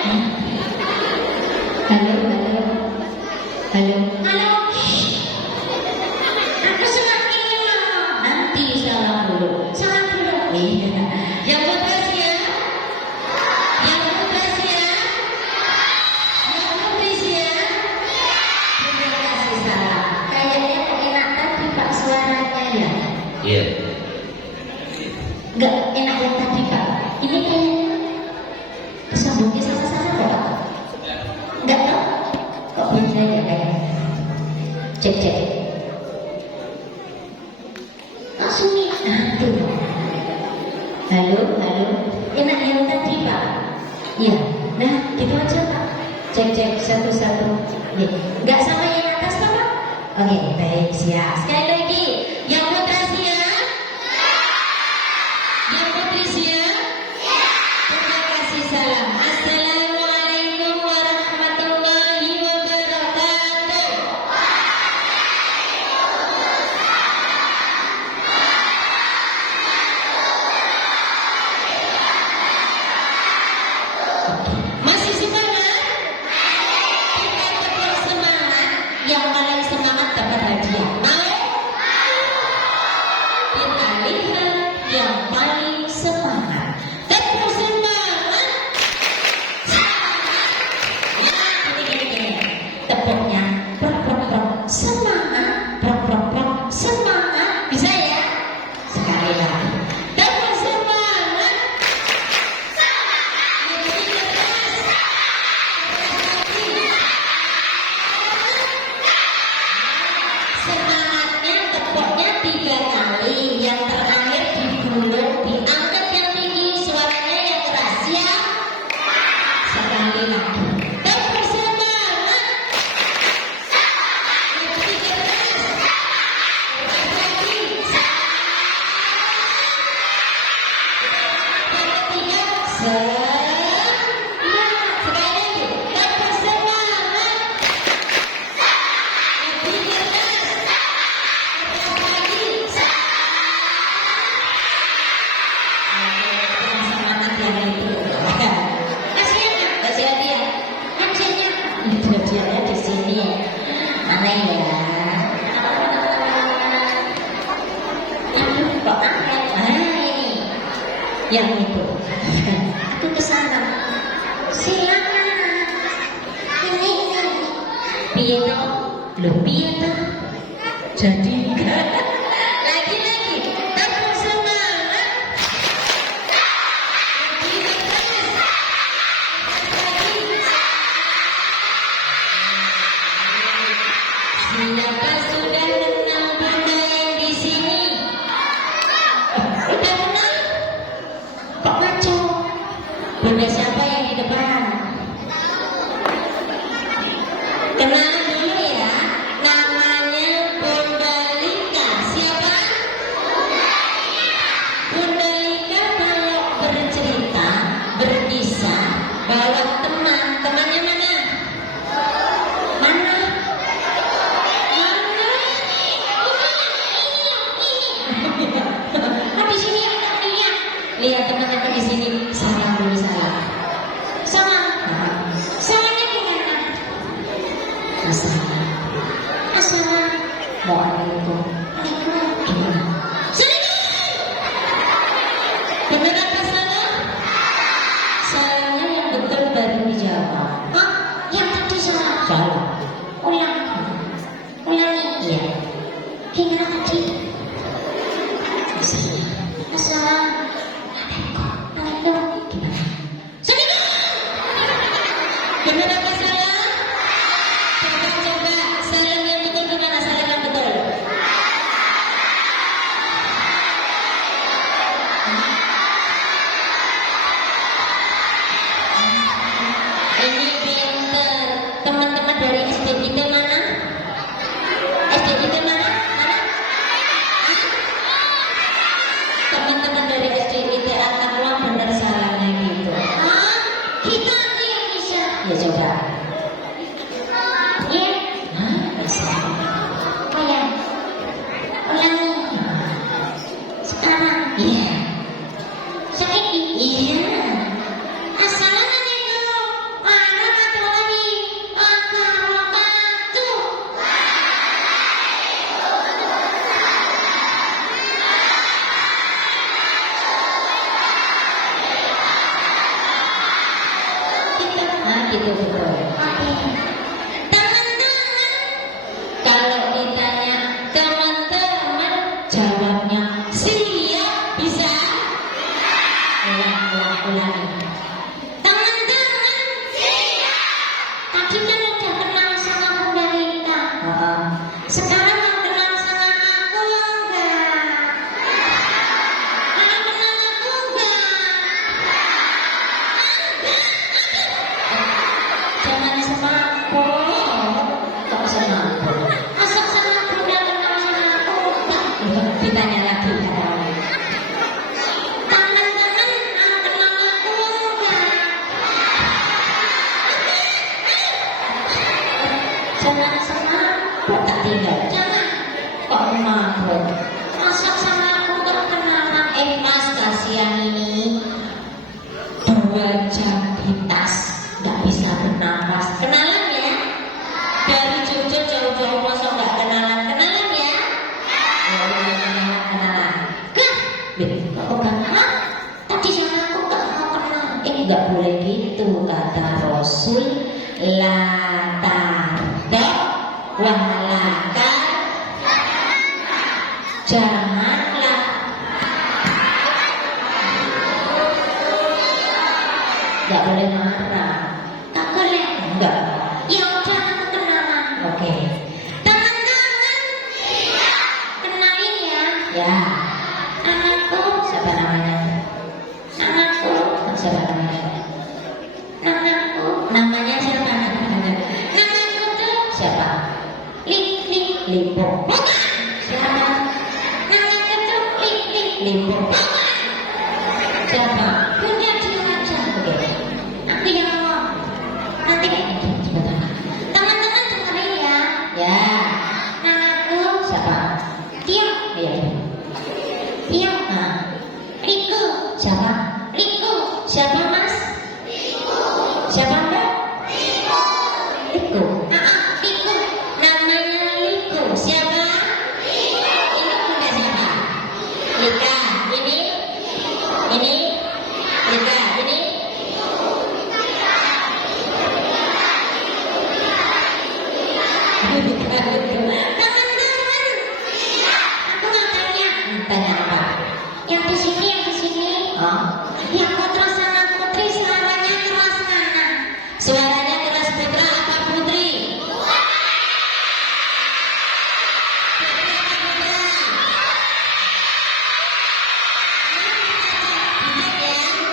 Halo, halo, halo. Halo. Aku semakin Nanti salam dulu. salam dulu. Iya. Yang putra siap? Yang putra siap? Yang putri siap? Terima kasih salam. Kayaknya enak tadi Pak suaranya ya. Iya. Enggak enak yang tadi Pak. Ini kayaknya sambungnya sama-sama kok Pak. Enggak tahu. Kok beda ya kayak. Cek cek. Langsung nih. Tuh. Halo, halo. Enak yang tadi Pak. Iya. Nah, gitu aja Pak. Cek cek satu-satu. Nih, enggak sama yang atas Pak? Oke, baik siap. Sekali lagi, yang putra siap? Yang putri siap? Terima kasih salam. Assalamualaikum warahmatullahi wabarakatuh. Masih semangat? Kita tetap semangat. Yang paling semangat dapat hadiah. Mau? Kita lihat yang paling semangat. Tetap semangat. Ya, gini. Tepuknya. Prok, prok, prok. Semangat. Prok, prok, prok. Semangat. Bisa ya? Sekali lagi. Tetap semangat. Semangatnya tepuknya 3 kali. Yang terakhir digulung, diangkat yang tinggi, suaranya yang keras. Siap? Sekali lagi. Tetap semangat. Lebih keras. Lagi. Yang ketiga, semangat. Sekali lagi. Tetap semangat. Lebih keras. Lagi. Semangat yang itu. Kasih hadiah. Hadiahnya. Itu hadiahnya di sini. Mana ya? Ini kok angkat. Ini. Yang itu. Aku kesana. Silakan. Ini. Piye toh? Loh piye toh? Jadi lagi tetap semangat. Lebih keras. Siapa sudah kenal bunda yang di sini? Udah kenal? Kok ngaco? Bunda siapa yang di depan? Kenalan dulu ya. Namanya Bunda Lika. Siapa? Bunda Lika kalau bercerita, berkisah, bawa teman. Temannya mana? Mana? Mana? Di sini ada lihat. Lihat teman-teman di sini. Salam dulu salam. Salam. Salamnya gimana? Assalamualaikum. Gimana? Benar apa salah? Salahnya yang betul baru dijawab. Hah? Yang tadi salah? Salah. Ulang. Ulangi. Iya. Gimana tadi? Assalamualaikum. Gimana? Benar apa salah? Coba salam yang betul gimana? Salam yang betul. Ini pinter. Teman-teman dari SD kita mana? SD kita mana? Mana? Teman-teman dari SD kita akan ulang benar salahnya gitu. Kita yang bisa. Ya coba. Iya. Bisa. Oh ya. Ulangi. Sekarang. Iya. Sakit. Iya. Assalamualaikum. gitu betul. Teman-teman, kalau ditanya teman-teman, jawabnya siap bisa. Ulang. Teman-teman, siap. Tadi kan udah kenal sama Bunda Lita. Sekarang mau kenal sama aku enggak? Mau kenal aku enggak? Jangan semaput. Kok semaput? Masa sama Bunda kenal sama aku enggak? Ditanya lagi katanya. Teman-teman, mau kenal aku enggak? Jangan semaput, tak tinggal. Jangan. Kok mabuk? Masak sama aku kok kenalan. Mas, kasihan ini 2 jam di tas, nggak bisa bernapas. Kenalan ya? Dari Jogja jauh-jauh masa nggak kenalan? Kenalan ya? Kenalan. Kok kenal? Tadi sama aku nggak mau kenal. Nggak boleh gitu kata Rasul. La tardo walaka, janganlah nggak boleh marah. Tak boleh enggak. Ya udah aku kenalan. Oke. Teman-teman, kenalin ya. Ya. Anakku siapa namanya? Anakku siapa namanya? Namanya siapa? Namaku tuh siapa? Limpo. Siapa? Namaku tuh Limpo. Siapa? Bunda diam aja. Oke. Aku yang ngomong. Nanti teman-teman dengerin ya. Ya. Namaku siapa? Tio. Iya. Tio. Nah. Riku. Siapa? Riku. Siapa Mas? Siapa Mbak? Liku. Liku. Namanya Liku. Siapa? Ini Bunda siapa? Lika. Ini Lika. Ini teman-teman, aku mau tanya. Tanya apa? Yang di sini. Yang putra sama putri suaranya keras mana? Suaranya keras putra apa putri?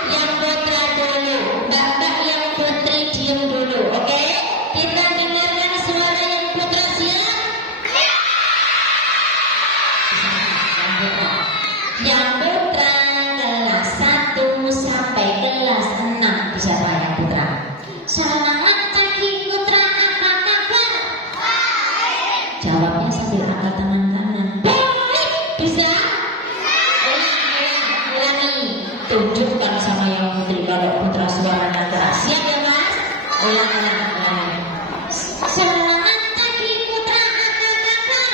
Yang putra dulu. Mbak yang putri diem dulu. Oke? Kita dengarkan suara yang putra siap. Yang putra kelas 1 sampai kelas 6. Siapa yang putra? Selamat pagi putra, apa kabar? Jawabnya sambil angkat tangan kanan. Baik, bisa? Ulangi. Tunjukkan sama yang putri kalau putra suaranya keras. Siap ya Mas? Ulangi. Selamat pagi putra, apa kabar?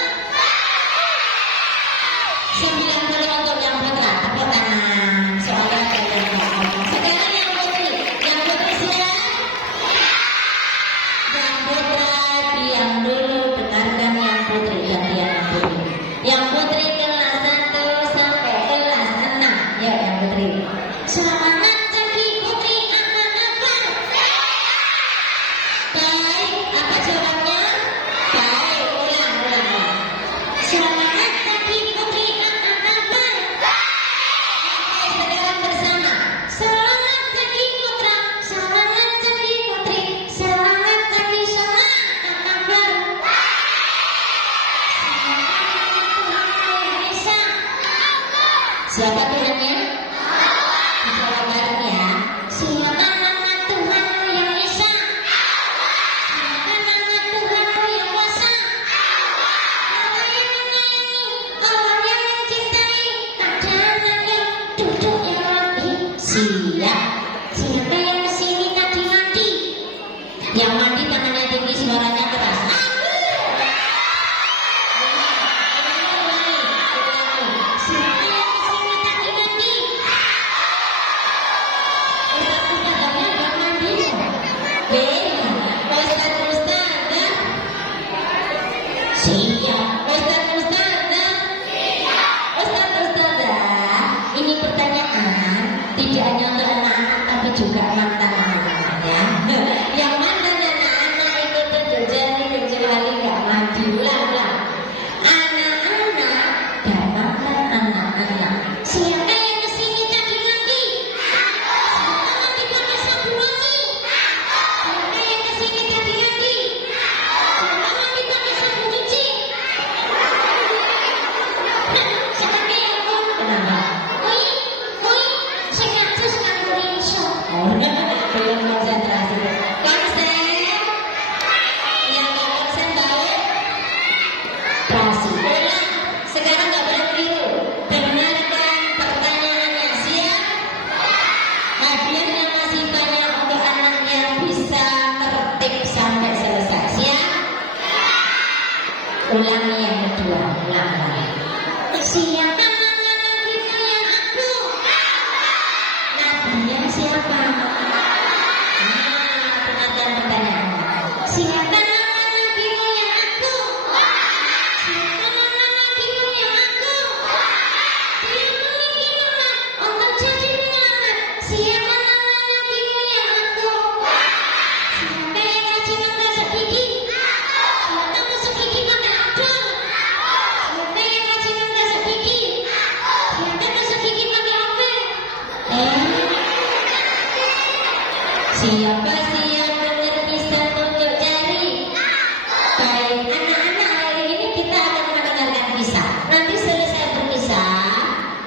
90 untuk yang putra. Tepuk tangan. Soalnya kalian ngomong. Sekarang yang putri siap? Yang putra diam dulu, dengarkan yang putri. Gantian yang putri. Yang putri kelas 1 sampai kelas 6. Ya yang putri. Selamat pagi putri, apa kabar? Baik, apa jawabnya? Baik, ulang. Selamat pagi putri, apa kabar? Sekarang bersama. Selamat pagi putra, selamat pagi putri, selamat pagi semua, apa kabar? Siapa Tuhannya? Jawab bareng ya. Siapa nama Tuhanmu yang Esa? Siapa nama Tuhanmu yang kuasa? Allah yang menyayangi, Allah yang mencintai, ada anak yang duduk yang rapi. Siap. Siapa yang kesini tadi mandi? Yang mandi tangannya tinggi, suaranya keras. Siapa yang kesini tadi mandi? Udah padanya gak mandi. Ulangi yang kedua, ulangi. Siapa nabi yang aku? Nabinya siapa? Perhatian pertanyaan. Siapa nabi yang aku? Siapa nabi yang aku? Dia memiliki mandat untuk jadi penyelamat. Siapa nabi yang aku? Siapa yang rajin menggosok gigi? Siapa gosok gigi pakai odol? Siapa yang rajin menggosok gigi? Siapa gosok gigi pakai oven? Siapa yang bisa tunjuk jari? Baik, anak-anak, hari ini kita akan mendengarkan kisah. Nanti selesai berkisah,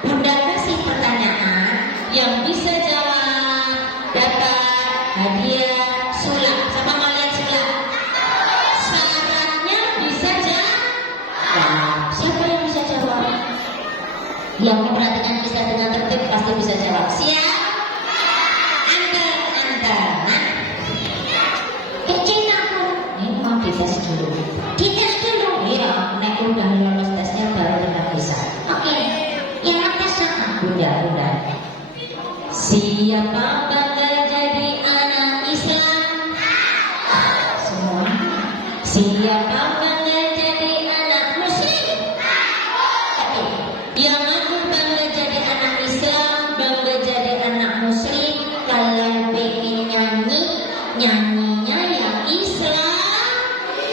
Bunda kasih pertanyaan yang bisa jawab dapat hadiah sulap. Siapa mau lihat sulap? Syaratnya bisa jawab. Siapa yang bisa jawab? Yang memperhatikan kisah dengan tertib pasti bisa jawab. Siap? Kecil aku. Ini mau dites dulu. Dites dulu? Iya, nek udah lolos tesnya baru kita bisa. Oke, yang atas sama. Bunda. Siapa bangga jadi anak Islam? Semua. Siapa bangga jadi anak Muslim? Oke, yang aku bangga jadi anak Islam, bangga jadi anak Muslim. Kalau pengen nyanyi, nyanyinya yang Islam,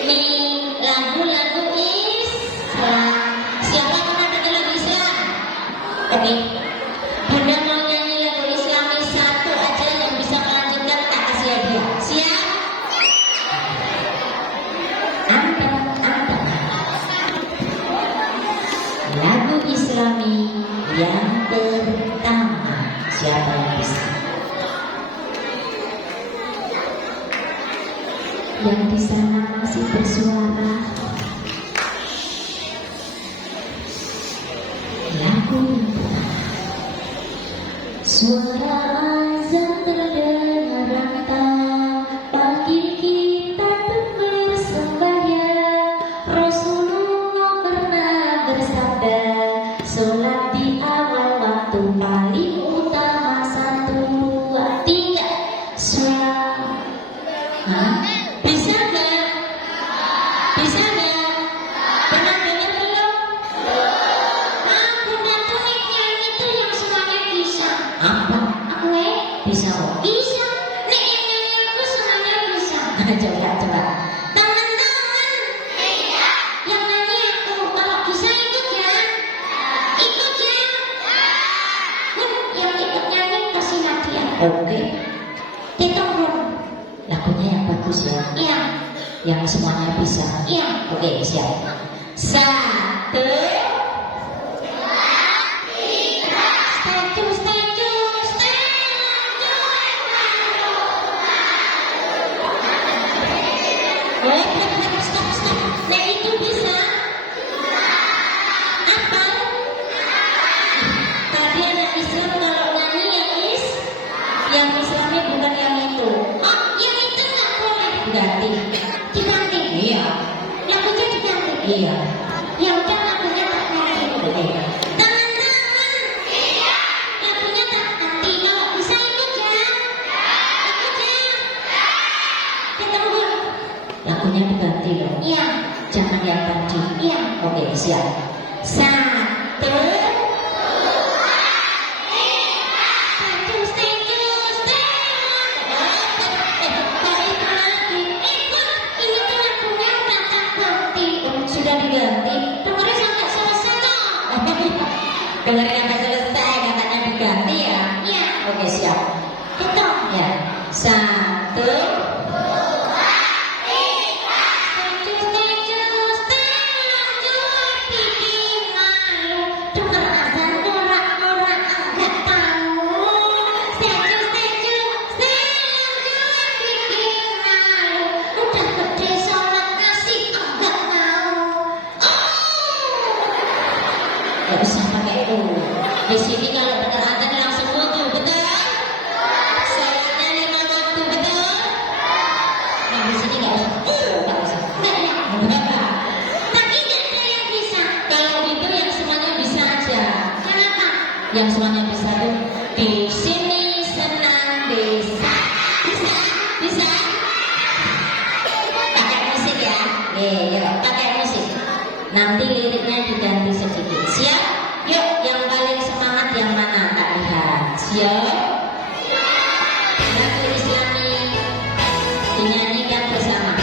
nih lagu-lagu Islam. Siapa pernah dengar lagu Islam? Oke, Bunda mau nyanyi lagu Islam satu aja yang bisa melanjutkan tak kasih hadiah. Siap? Antep. Lagu Islami yang pertama, siapa yang bisa? Yang di sana masih bersuara. Lagu yang pertama. Suara azan terdengar rantau, pagi kita tengah sembahyang. Rasulullah pernah bersabda, sholat di awal waktu paling utama. 1, 2, 3. Bisa nggak? Pernah dengar belum? Bunda tuh yang itu yang semuanya bisa. Apa? Aku bisa kok. Bisa. Nek yang nyanyi aku semuanya bisa. Coba. Teman-teman. Iya. Yang nyanyi aku kalau bisa ikut ya. Ikut ya. Yang ikut nyanyi kasih hadiah. Oke. Kita lagunya yang bagus ya. Iya. Yang semuanya bisa. Iya. Oke, siap. 1, 2, 3. Statue. Stop. Nah itu bisa. Apa? Tadi anak Islam kalau nyanyi yang Islamnya bukan yang itu. Oh, yang itu nggak boleh. Diganti. Iya. Lagunya diganti. Iya. Ya udah lagunya tak ganti. Oke. Teman-teman. Iya. Lagunya tak ganti. Kalau bisa ikut ya. Ikut ya. Ketemu. Lagunya diganti loh. Iya. Jangan yang tadi. Iya. Oke, siap. 1, 2, 3. Sudah diganti. Dengarnya sampai selesai toh. Dengarnya sampai selesai katanya diganti ya. Iya. Oke, siap. Hitung ya. 1, 2, 3. Statue. Yang semuanya bisa tuh. Di sini senang bisa. Bisa? Bisa? Pakai musik ya. Yuk, pakai musik. Nanti liriknya diganti sedikit. Siap? Yuk, yang paling semangat yang mana? Tak lihat. Siap? Lagu Islami dinyanyikan bersama.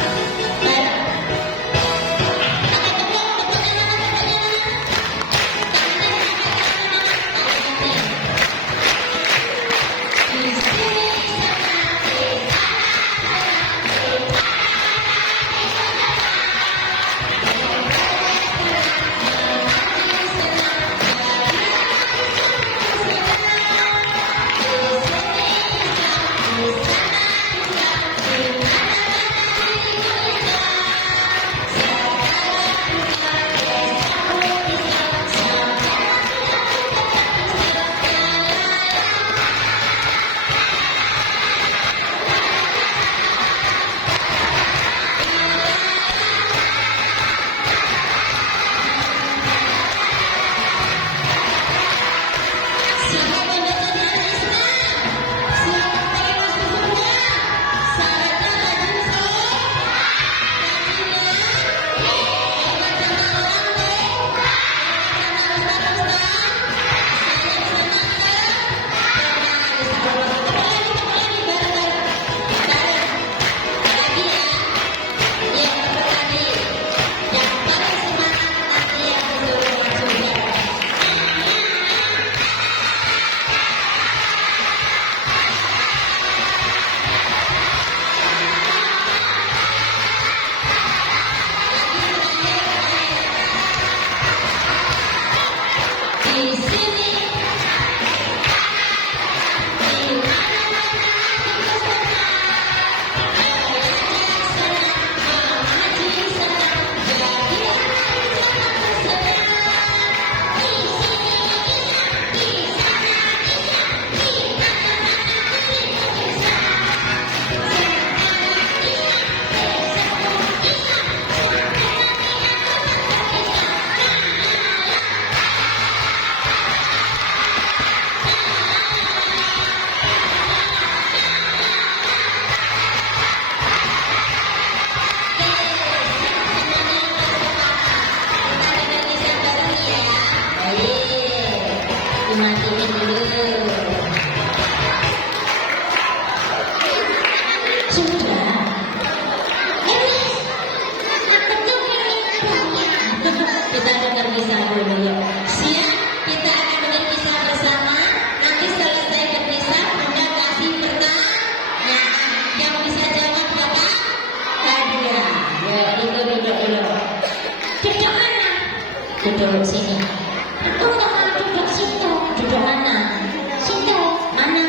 Duduk sini. Oh, duduk situ. Duduk mana? Situ. Mana?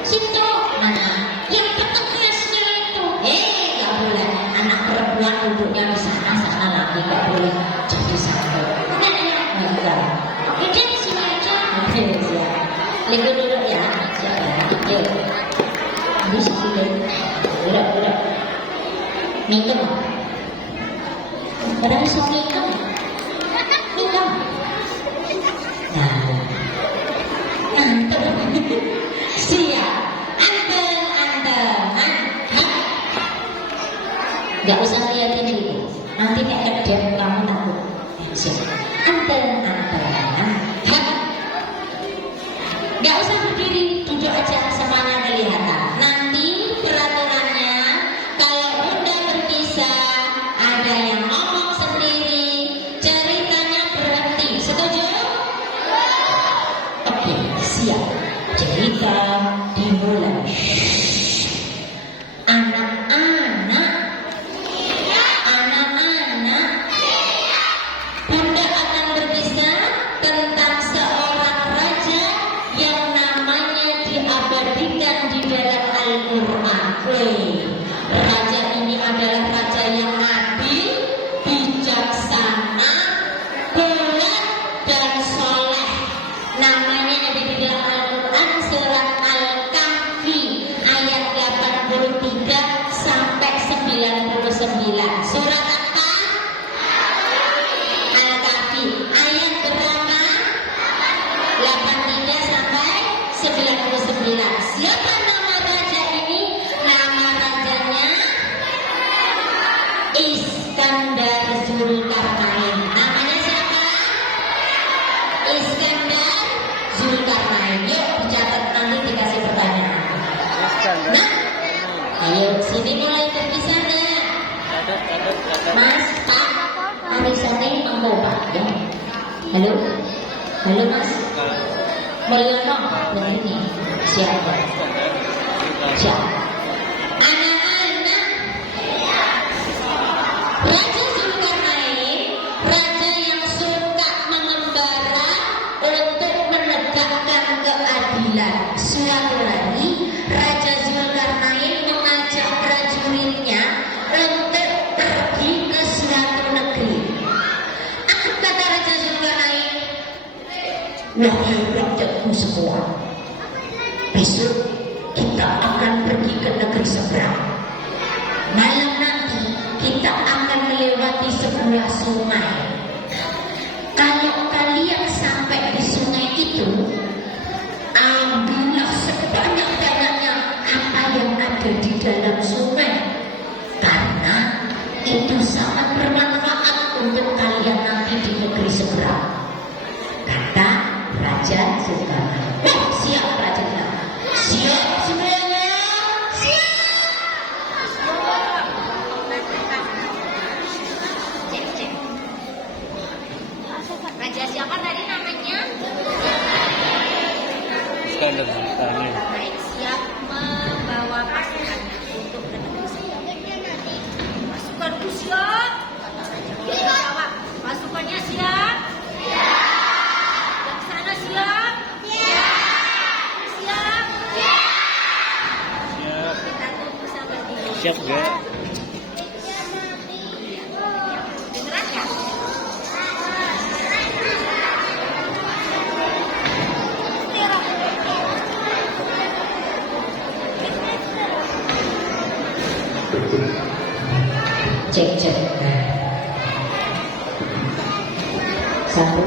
Situ. Mana? Yang petugasnya itu. Gak boleh. Anak perempuan duduknya di sana lagi. Gak boleh jadi satu. Enggak. Oke, di sini aja. Oke, siap. Lihat dulu ya. Siap. Yuk. Habis dulu. Duduk. Minum. Berapa minum? Siap. Anteng. Gak usah liatin dulu. Nanti kayak kedep kamu takut. Siap. Anteng. Gak usah berdiri, duduk aja semuanya kelihatan. Nanti peraturannya kalau Bunda berkisah ada yang ngomong sendiri, ceritanya berhenti. Setuju? Oke, siap. Cerita dimulai. Anak-anak, Bunda akan berkisah tentang seorang raja yang namanya diabadikan di dalam Al-Quran. Raja ini adalah raja yang adil, bijaksana, kuat, dan soleh. Namanya ada di dalam Al-Quran surat Al-Kahfi ayat 83 sampai 99. Surat apa? Al-Kahfi ayat berapa? 83 sini mulai terpisah nggak? Mas, Pak, arisannya monggo Pak ya. Halo, halo Mas. Mulyono, begini. Siapa? Siapa? Anak-anak. Raja Zulkarnain, raja yang suka mengembara untuk menegakkan keadilan. Suatu hari, Raja Zulkarnain mengajak prajuritnya untuk pergi ke suatu negeri. Apa kata Raja Zulkarnain? Wahai rakyatku semua, besok kita akan pergi ke negeri seberang. Malam nanti kita akan melewati sebuah sungai. Kalau kalian sampai di sungai itu, ambillah sebanyak-banyaknya apa yang ada di dalam sungai, karena itu sangat bermanfaat untuk kalian nanti di negeri seberang, kata Raja Zulkarnain. Siap Raja Zulkarnain. Siap semuanya. Siap. Cek. Raja siapa tadi namanya? Iskandar. Baik, siap membawa pasukan untuk ke negeri seberang. Pasukanku siap. Jawab. Pasukannya siap. Yang sana siap. Siap. Kita tunggu sampai di. Siap gak? Beneran nggak? Cek. Satu.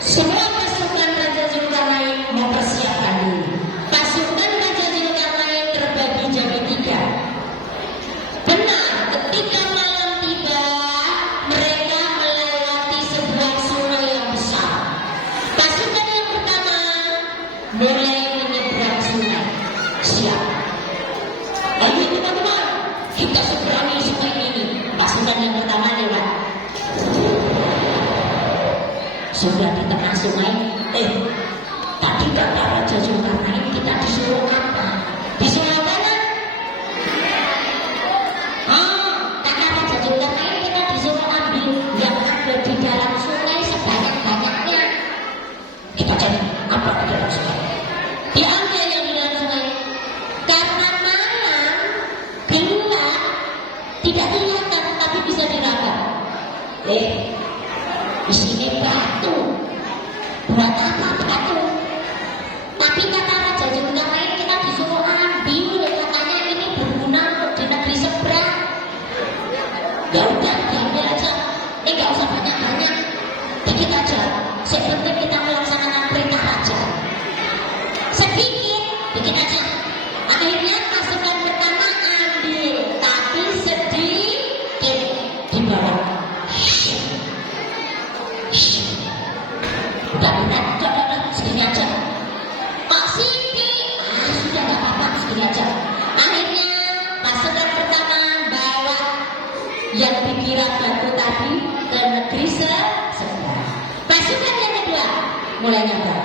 Semua pasukan Raja Zulkarnain mempersiapkan diri. Pasukan Raja Zulkarnain terbagi jadi 3. Benar, ketika malam tiba, mereka melewati sebuah sungai yang besar. Pasukan yang pertama mulai menyeberang sungai. Siap. Ayo teman-teman, kita seberangi sungai ini. Pasukan yang pertama lewat. Sudah di tengah sungai. Tadi kata Raja Zulkarnain kita disuruh apa? Disuruh mana? Kata Raja Zulkarnain kita disuruh ambil yang ada di dalam sungai sebanyak-banyaknya. Kita cari apa di dalam sungai. Diambil yang di dalam sungai. Karena malam gelap, tidak kelihatan tapi bisa diraba. Di sini batu. Buat apa batu? Tapi kata Raja Zulkarnain kita disuruh ambil, katanya ini berguna untuk di negeri seberang. Ya udah, diambil aja. Ini nggak usah banyak-banyak. Dikit aja. Sebentar kita melaksanakan perintah raja. Sedikit, dikit aja. Akhirnya pasukan pertama ambil, tapi sedikit di bawah. Udah, segini aja. Pak Siti, sudah gak apa-apa, segini aja. Akhirnya pasukan pertama bawa yang dikira batu tadi ke negeri seberang. Pasukan yang kedua mulai nyabar.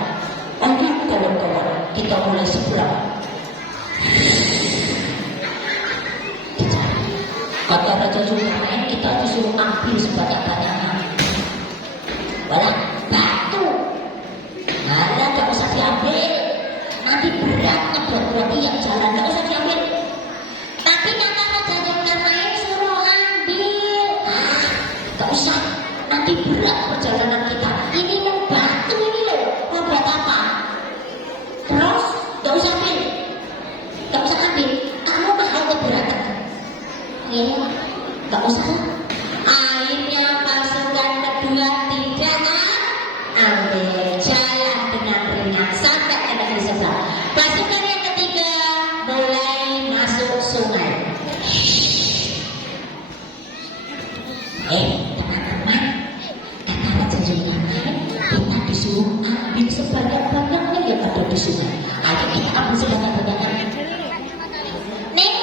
Ayo kawan-kawan, kita mulai seberang. Kata Raja Zulkarnain kita disuruh ambil sebanyak-banyaknya. Walah, batu. Malah gak usah diambil. Nanti beratnya buat yang jalan, gak usah diambil. Tapi kata Raja Zulkarnain suruh ambil. Gak usah. Nanti berat perjalanan kita. Ini mau batu ini loh. Mau buat apa? Terus gak usah ambil. Gak usah ambil. Kamu mahal keberatan. Ya, gak usah. Akhirnya pasukan kedua tidak ambil, jalan dengan ringan sampai ke negeri seberang. Pasukan yang ketiga mulai masuk sungai. Teman-teman, kata Raja Zulkarnain kita disuruh ambil sebanyak-banyaknya yang ada di sungai. Ayo kita ambil sebanyak-banyaknya. Neng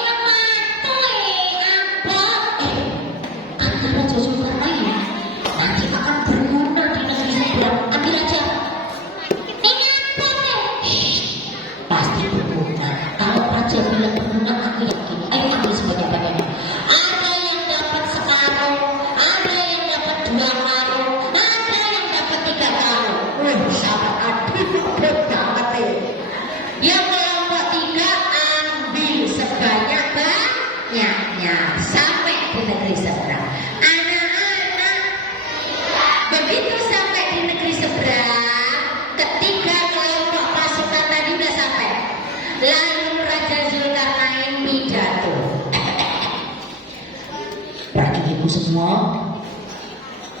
ibu semua,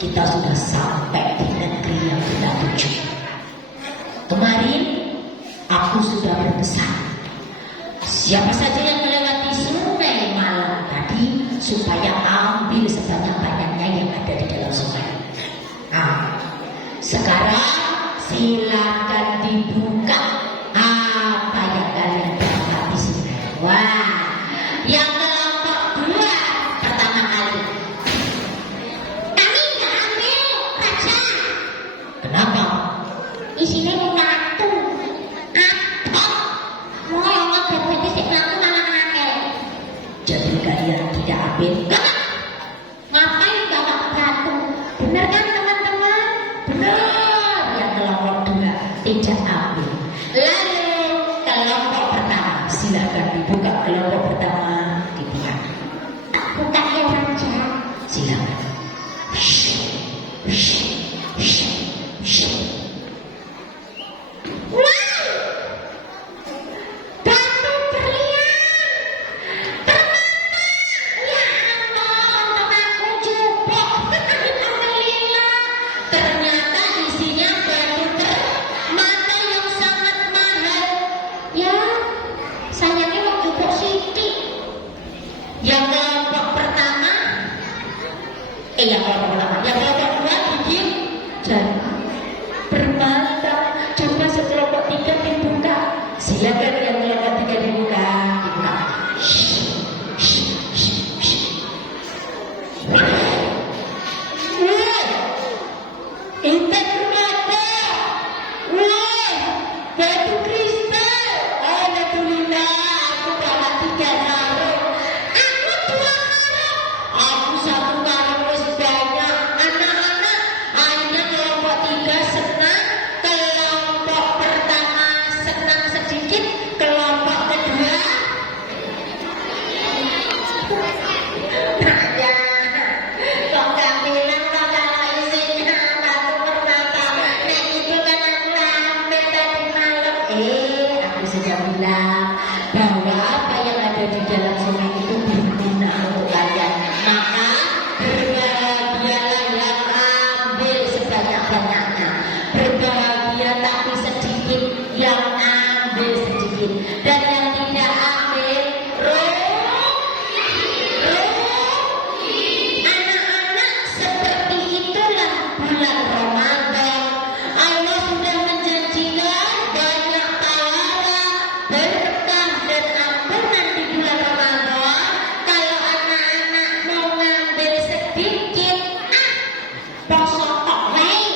kita sudah sampai di negeri yang kita tuju. Kemarin aku sudah berpesan, siapa saja yang melewati sungai malam tadi supaya ambil sebanyak-banyaknya yang ada di dalam sungai. Nah, sekarang silakan dibuka apa yang kalian dapat di sini. Wah, yang kelompok 2 pertama kali. Kami nggak ambil kaca. Kenapa? Isinya batu. Atok. Mau yang ngebet-bet sih aku malah ngakal. Jadi kalian tidak ambil. Ngapain bawa batu? Bener kan teman-teman? Bener. Yang kelompok 2 tidak ambil. Lalu kelompok pertama, silakan dibuka kelompok pertama. Dibuka. Tak buka ya raja. Silakan. Wow, batu berlian. Ternyata, ya Allah, untuk aku jupuk. Alhamdulillah. Ternyata isinya batu permata yang sangat mahal. Ya, sayangnya mau jupuk Siti. Yang kelompok pertama, yang kelompok pertama, yang kelompok 2 bikin jadi permata. Coba sekelompok 3 dibuka. Silakan yang kelompok 3 dibuka. Dibuka. Wah, intek permata. Wah, batu kristal. Alhamdulillah, aku dapat 3 karung. Aku 2 karung. Aku 1 karung wis banyak. Anak-anak, akhirnya kelompok 3 senang. Kelompok pertama senang sedikit. Kelompok kedua ya, kok gak bilang kok kalau isinya batu permata. Nah itu kan aku ambil tadi malam. Aku sudah bilang bahwa apa yang ada di dalam sungai itu berguna untuk kalian. Maka berbahagialah yang ambil sebanyak-banyaknya. Berbahagia tapi sedikit, yang ambil sedikit. Dan yang tidak ambil anak-anak, seperti itulah bulan Ramadan. Allah sudah menjanjikan banyak pahala, berkah dan ampunan di bulan Ramadan. Kalau anak-anak mau ngambil sedikit, poso tok wae.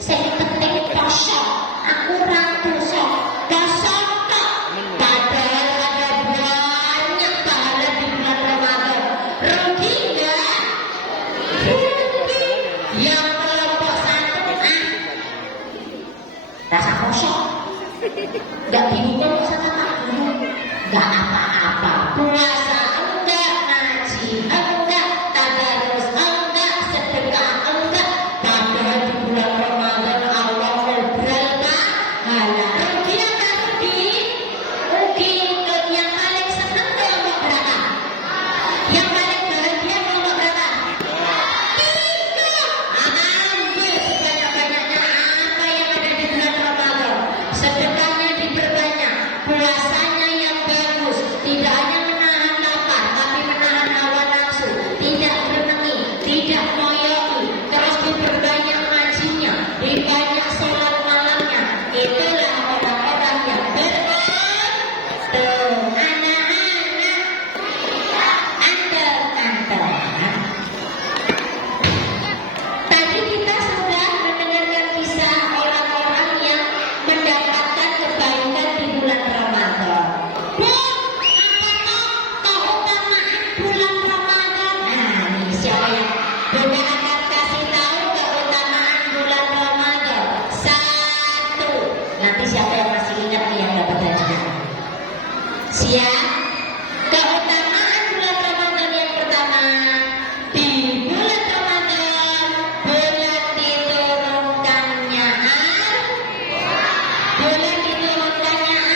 Sing penting poso. Aku ra dosa. Poso tok. Padahal ada banyak pahala di bulan Ramadan. Rugi enggak? Rugi. Yang kelompok 1 rasa kosong. Enggak dihukum sama Pak Guru. Enggak apa-apa. Puasa enggak, ngaji enggak, tadarus enggak, sedekah enggak. Padahal di bulan Ramadan Allah ngobrol pahala. Rugi apa rugi? Rugi. Yang paling senang kelompok berapa? Yang paling bahagia kelompok berapa? 3. Ambil sebanyak-banyaknya apa yang ada di bulan Ramadan. Sedekahnya diperbanyak, puasanya yang bagus, tidak hanya menahan lapar tapi menahan hawa nafsu, tidak berenengi, tidak moyoi, terus diperbanyak ngajinya, diperbanyak sholat malamnya. Itulah orang-orang yang beruntung. Anak-anak, anteng-anteng. Tadi kita sudah mendengarkan kisah orang-orang yang mendapatkan kebaikan di bulan Ramadan. Bu, apakah keutamaan bulan Ramadan? Nah, ini siapa yang Bunda akan kasih tahu keutamaan bulan Ramadan. 1. Nanti siapa yang masih ingat nih yang dapat hadiah? Siap? Keutamaan bulan Ramadan yang pertama. Di bulan Ramadan bulan diturunkannya bulan diturunkannya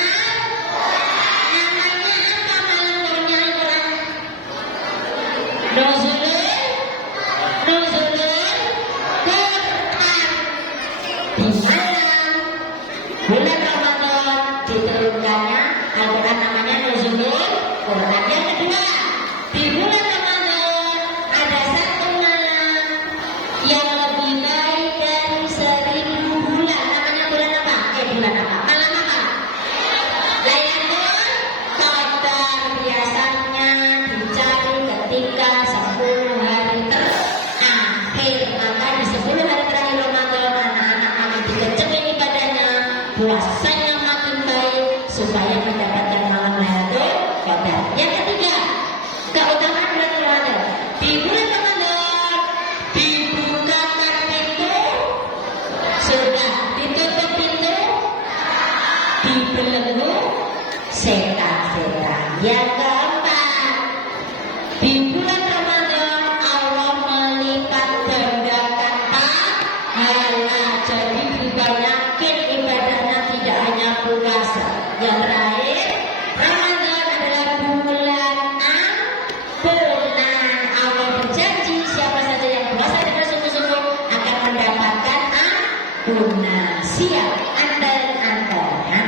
namanya apa malam turunnya Al-Quran? Nuzulul Di bulan Ramadan Allah melipat gandakan pahala. Jadi dibanyakin ibadahnya, tidak hanya puasa. Yang terakhir, Ramadan adalah bulan ampunan. Allah berjanji siapa saja yang puasa dengan sungguh-sungguh akan mendapatkan ampunan. Siap antar-antarnya.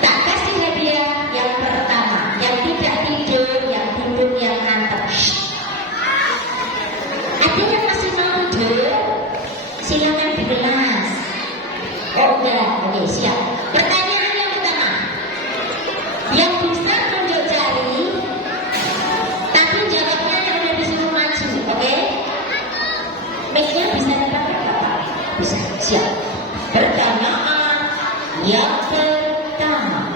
Tak kasih hadiah yang pertama, yang tidak tidur, yang duduk, yang ngantuk. Ada yang masih mau tidur? Silakan di kelas. Oh enggak, oke siap. Pertanyaan yang pertama, yang bisa tunjuk jari, tapi jawabnya yang udah disuruh maju, oke? Mic-nya bisa dipakai apa? Bisa, siap. Pertanyaan yang pertama,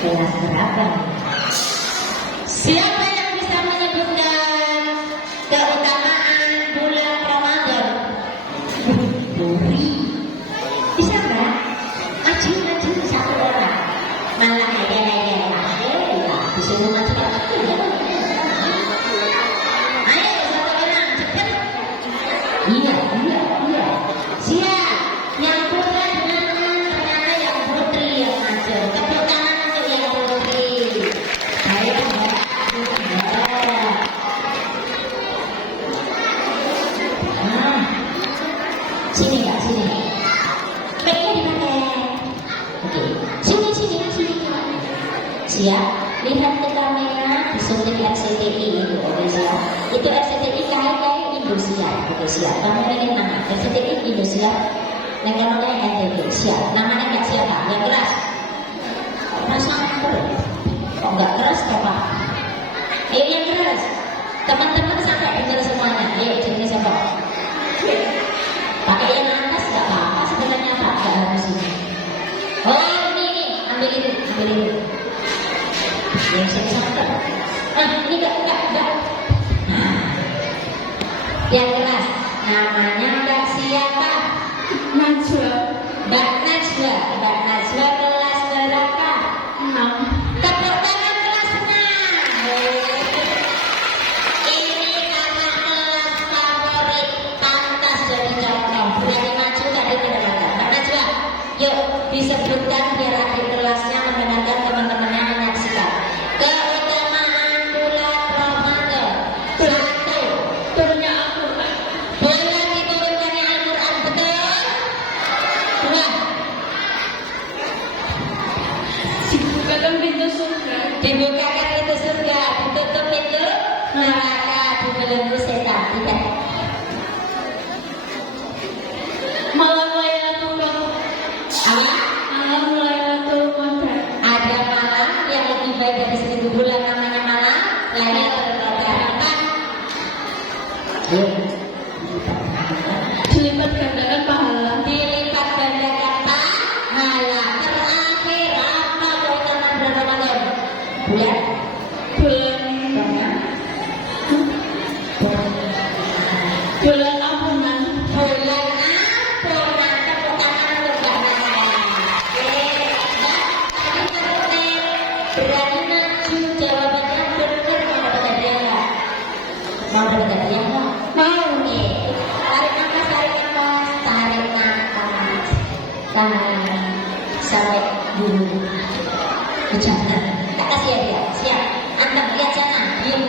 kelas berapa? Siapa yang bisa menyebutkan keutamaan bulan Ramadan? Buri. Bisa nggak? Maju satu orang. Malah ada. Disuruh maju. Ayo satu orang cepat. Iya. Siap. Yang putra dengan ternyata yang putri yang maju. Tepuk tangan untuk yang putri. Ayo Mbak. Sini Kak, sini. Mic-nya dipakai. Oke. Sini. Siap. Lihat ke kamera, disuntik RCTI itu. Oke siap. Itu RCTI kayak Indonesia. Oke siap. Kameranya mana? RCTI Indonesia. Yang kameranya NTV. Siap. Namanya Kak siapa? Yang keras. Perasaan kok nggak keras Bapak? Ayo yang keras. Teman-teman sampai dengar semuanya. Ayo jenis siapa? Pakai yang atas nggak apa-apa sebenarnya Pak. Nggak harus ini. Oh ini. Ambil itu. Yang sama. Ini enggak. Yang keras. Namanya Mbak siapa? Najwa. Mbak Najwa kelas berapa? 6. Tepuk tangan kelas 6. Ini karena kelas favorit, pantas jadi contoh. Berani maju tadi tidak ada. Mbak Najwa, yuk disebutkan biar adik kelasnya mendengarkan, teman-temannya menyaksikan. Keutamaan bulan Ramadan. 1. Turunnya Al-Quran. Bulan diturunkannya Al-Quran, betul? 2. Dibukakan pintu surga. Dibukakan pintu surga, ditutup pintu neraka, dibelenggu setan. Tidak. Malam Lailatul Qadar. Apa? Malam Lailatul Qadar. Ada malam yang lebih baik dari 1000 bulan, namanya malam Lailatul Qadar. Apa? Dilipat gandakan pahala. Dilipat gandakan pahala. Terakhir apa keutamaan bulan Ramadan? Bulan Bulan ampunan. bulan ampunan. Tepuk tangan untuk Mbak Nana. Mbak, tadi tertib, berani maju, jawabannya benar. Mau dapat hadiah nggak? Mau dapat hadiah nggak? Mau. Oke. Tarik nafas. Tahan sampai dulu. Jangan. Tak kasih hadiah. Siap. Antam lihat sana. Diam.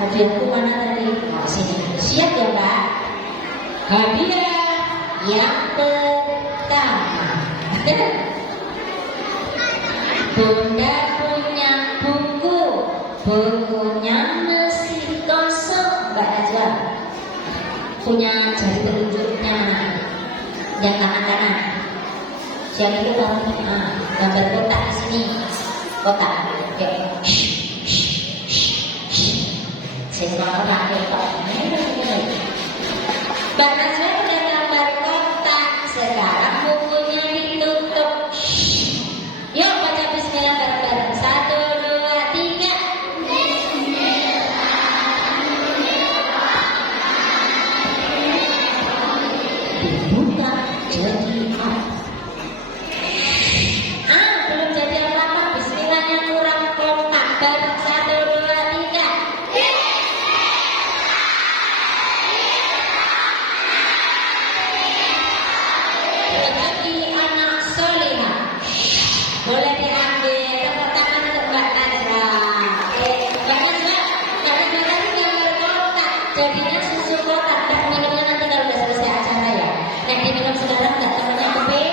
Hadiahku mana tadi? Oh, sini. Siap ya Mbak? Hadiah yang pertama. Bunda punya buku. Bukunya masih kosong. Mbak Najwa punya jari telunjuknya yang kanan. Yang itu gambar kotak di sini. Kotak. Oke. Semua orang kok. Mbak Najwa udah gambar kotak. Sekarang bukunya ditutup. Yuk baca bismillah bareng-bareng. 1, 2, 3. Dibuka jadi belum jadi apa-apa. Bismillahnya kurang kompak. Bareng 1, 2, Jadinya susu kotak, nggak minumnya nanti kalau udah selesai acara ya. Yang diminum sekarang nggak temennya kepe.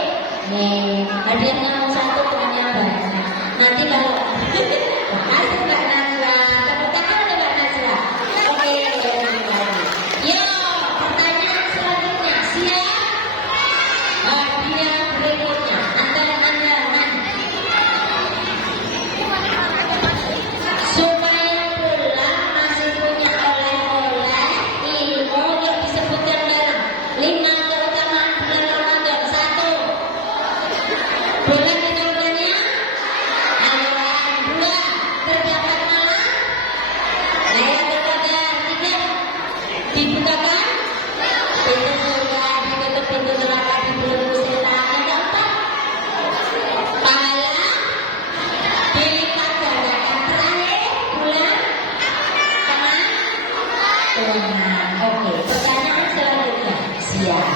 Nih, hadiahnya mau satu temennya banyak. Nanti kalau makasih Mbak Najwa, tepuk tangan oleh Mbak Najwa. Oke, yo, pertanyaan selanjutnya siap? Hadiah berikutnya andalan-andalan supaya pulang masih punya oleh-oleh ilmu yang disebutkan dalam 5 keutamaan bulan Ramadan. 1. Bulan bulannya awalan. 2. Terdapat malam Lailatul Qadar. 3. Dibukakan pintu surga, ditutup pintu neraka, dibelenggu setan. Yang keempat, pahala dilipat gandakan. Terakhir, bulan Ramadan. Oke, pertanyaan selanjutnya siap.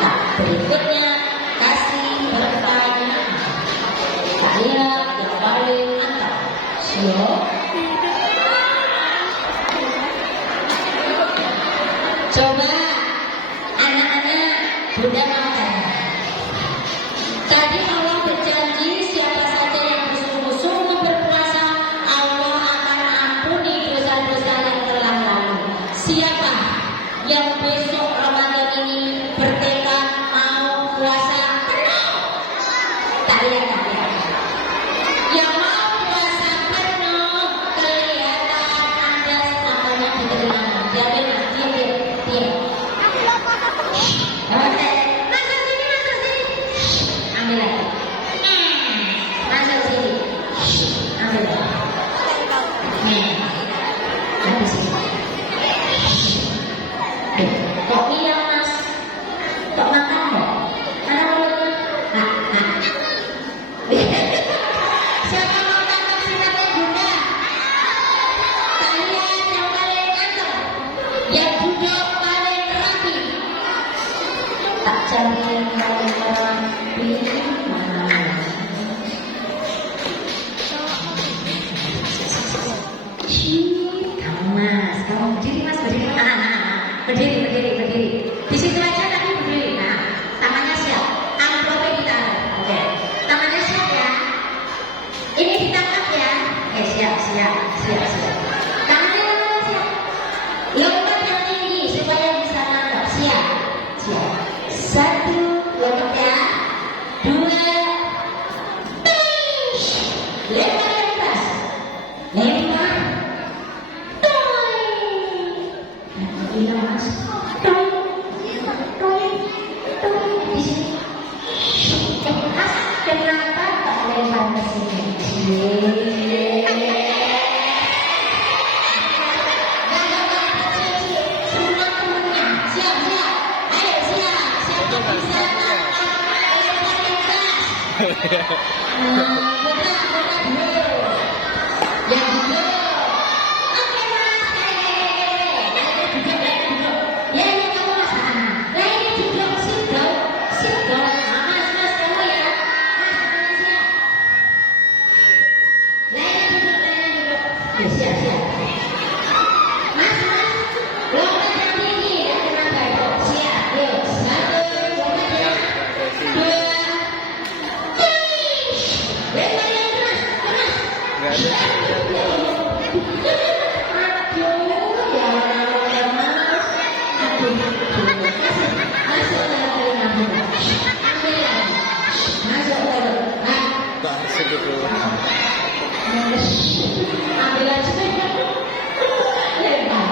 Nah, berikutnya kasih pertanyaan. Tak lihat yang paling mantap. Siap. Coba anak-anak, Bunda mau tanya. Tadi Allah berjanji siapa saja yang bersungguh-sungguh berpuasa, Allah akan ampuni dosa-dosa yang telah lalu. Siapa yang besok Ramadan ini bertekad mau puasa penuh? Tak lihat, tak lihat. Yang mau puasa penuh kelihatan ada namanya di telinga. Diambil, diam. Masuk sini. Ambil lagi. Masuk sini. Ambil lagi. Habis ini. Kok iya mas? Kok makan nggak? Mana mulutnya? Siapa mau tangkap sifatnya Bunda? Kalian yang paling ganteng, yang duduk paling rapi. Tak cari yang paling rapi. Kamu mas, kamu berdiri mas, berdiri. Berdiri. Di situ aja tapi berdiri. Nah, tangannya siap. Amplopnya ditaruh. Oke, tangannya siap ya. Ini ditangkap ya. Oke, siap. Tangannya siap. Lompat yang tinggi supaya bisa nangkap. Siap. 1, lompat ya. 2, lempar ke atas. Lempar. Iya mas. Di sini. Mas, kenapa tak lempar ke sini? Semua temennya siap. Ayo siap. Siapa bisa nangkap lempar-lempar? Buka dulu. Yang dulu. Oke mas. Duduk. Ya ini kamu mas. Nah ini duduk. Sit dong. Mas kamu ya. Mas siap. Lainnya duduk. Ya, siap. Mas. Lompat yang tinggi. Ya tenang baik. Siap. Yuk. 1, lompat ya. 2, finish. Lempar yang keras. Aduh, ya Allah, mas. Aduh. Masuk lagi. Ambil lagi. Masuk lagi. Ambil lagi. Lempar.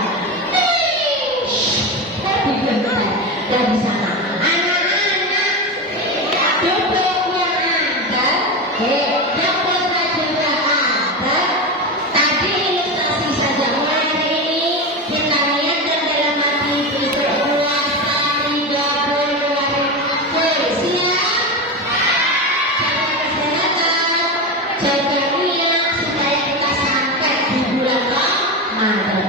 Dari sana. Anak-anak duduk yang ada. Dapur juga ada. Tadi ilustrasi saja. Mulai hari ini kita niatkan dalam hati besok puasa 30 hari full. Siap? Jaga kesehatan, jaga niat supaya kita sampai di bulan Ramadan.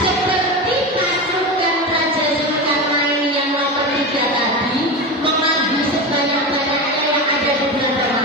Seperti pasukan Raja Zulkarnain yang nomor 3 tadi, memanggil sebanyak-banyaknya yang ada di bulan Ramadan.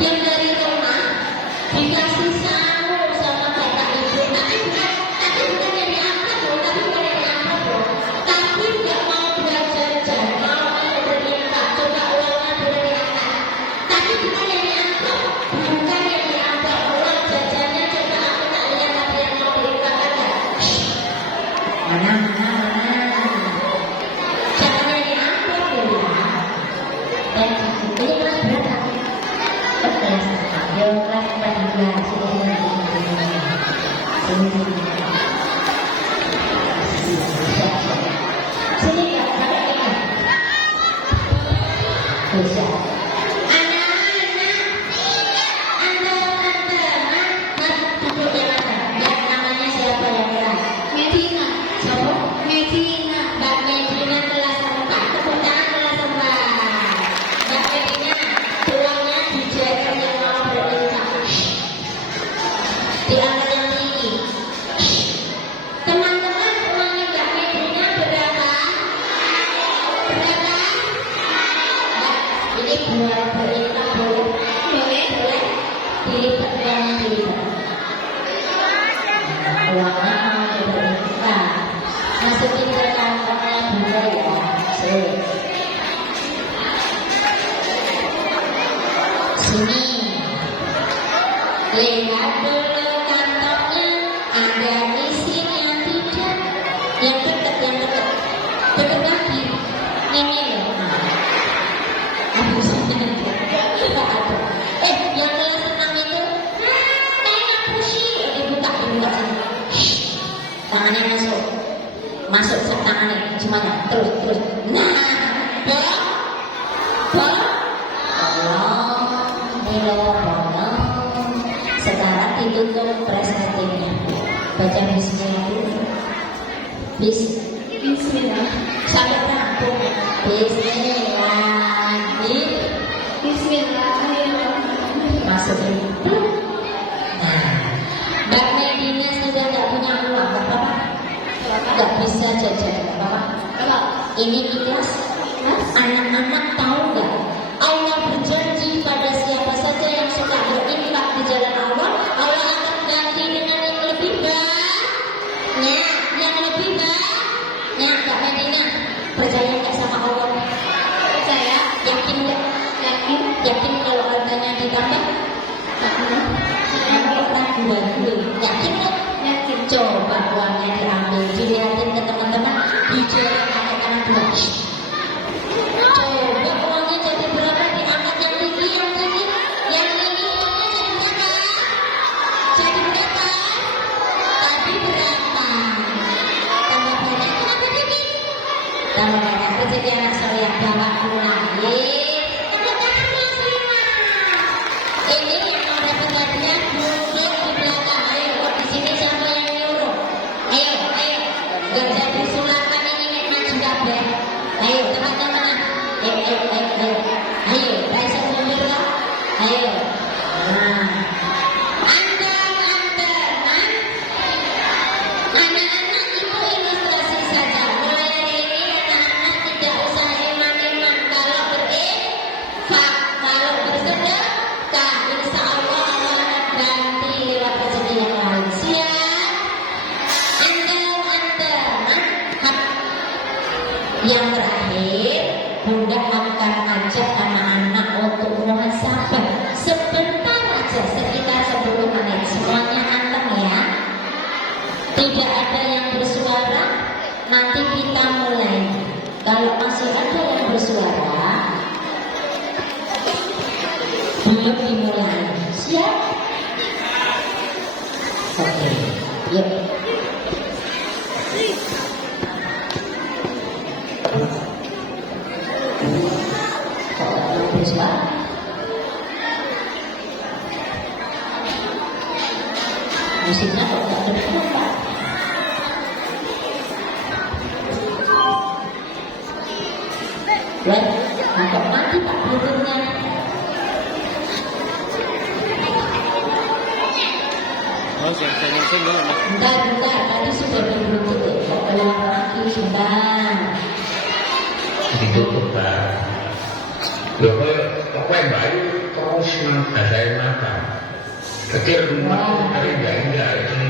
yang dari rumah dikasih sahur sama bapak ibu, tapi bukan dari angkat loh, tapi nggak mau belajar mau berinfak, coba uangnya boleh diangkat, tapi bukan dari angkat, uang jajannya coba aku tak lihat ada yang mau berinfak ada. Mana, jangan dari angkat loh ya. Dan ini kelas berapa? Kelas yo kelas 14 sini Kak, kakak ingat bisa anak-anak duduk yang namanya siapa yang kelas? Medina. Siapa? Medina. Mbak Medina kelas 4, tepuk tangan kelas 4. Mbak Medina, tuangnya dijaga yang mau berinfak. Diangkat yang tinggi. Teman-teman, uangnya Mbak Medina berapa? Berapa? Mbak, ini buat berinfak boleh? Boleh. Boleh? Dilipat uangnya dilipat. Uangnya mau berinfak. Masukin ke kantongnya juga ya. Sini. Lihat dulu kantongnya ada isinya tidak. Yang dekat dekat lagi. Ini loh. Aduh, yang kelas 6 itu enak pusing. Dibuka sini. Tangannya masuk tangannya semuanya terus nah bolong sekarang ditutup resletingnya, baca bismillah dulu. Bismillah. Sampai rampung bismillah Bismillahirrahmanirrahim. masukin. Nah, Mbak Medina sudah tidak punya uang, nggak apa-apa, nggak bisa jajan, nggak apa-apa. Kalau Ini ikhlas. Anak-anak tahu nggak? Allah berjanji pada siapa saja yang suka berinfak di jalan Allah, Allah akan ganti dengan yang lebih banyak, Mbak Medina. Percaya nggak sama Allah? percaya, Yakin nggak? Yakin kalau harganya ditambah? Raguan dulu. Yakin nggak? yakin. Coba uangnya diambil, dilihatin ke teman-teman, dijualin pakai tangan dua. Coba uangnya jadi berapa, diangkat yang tinggi, yang ini uangnya jadi berapa? Jadi berapa? Tadi berapa? Tambah banyak, kenapa dikit? Tambah banyak, rezeki anak saya bawa pulang. Tepuk tangannya semua. Ini yang mau dapat hadiah duduk di belakang. Ayo, kok di sini siapa yang nyuruh? Ayo. Gak jadi sulatan ini maju kabeh. Ayo, teman-teman. Ayo, bisa mundur lah. Ayo. Nah. Anak-anak itu ilustrasi saja. Mulai hari ini anak-anak tidak usah eman-eman kalau berinfak, kalau bersedekah, insya Allah Allah akan ganti lewat rezeki yang lain. Siap? Andal-andalan. Yang terakhir, Bunda akan ajak anak-anak untuk muhasabah sebentar aja, sekitar 10 menit. Semuanya anteng ya. Tidak ada yang bersuara, nanti kita mulai. Kalau masih ada yang bersuara, belum dimulai. Siap? Oke, yuk. Kalau belum bersuara, musiknya kok nggak ada, Pak? Wah, mantap mati Pak burungnya. Oh, senyum-senyum dulu. Bentar, tadi sudah ditutup ya. Kok keluar lagi, sebentar. Ditutup Pak. Loh, kok yang baru terus saya makan. Kecil rumah hari enggak ini.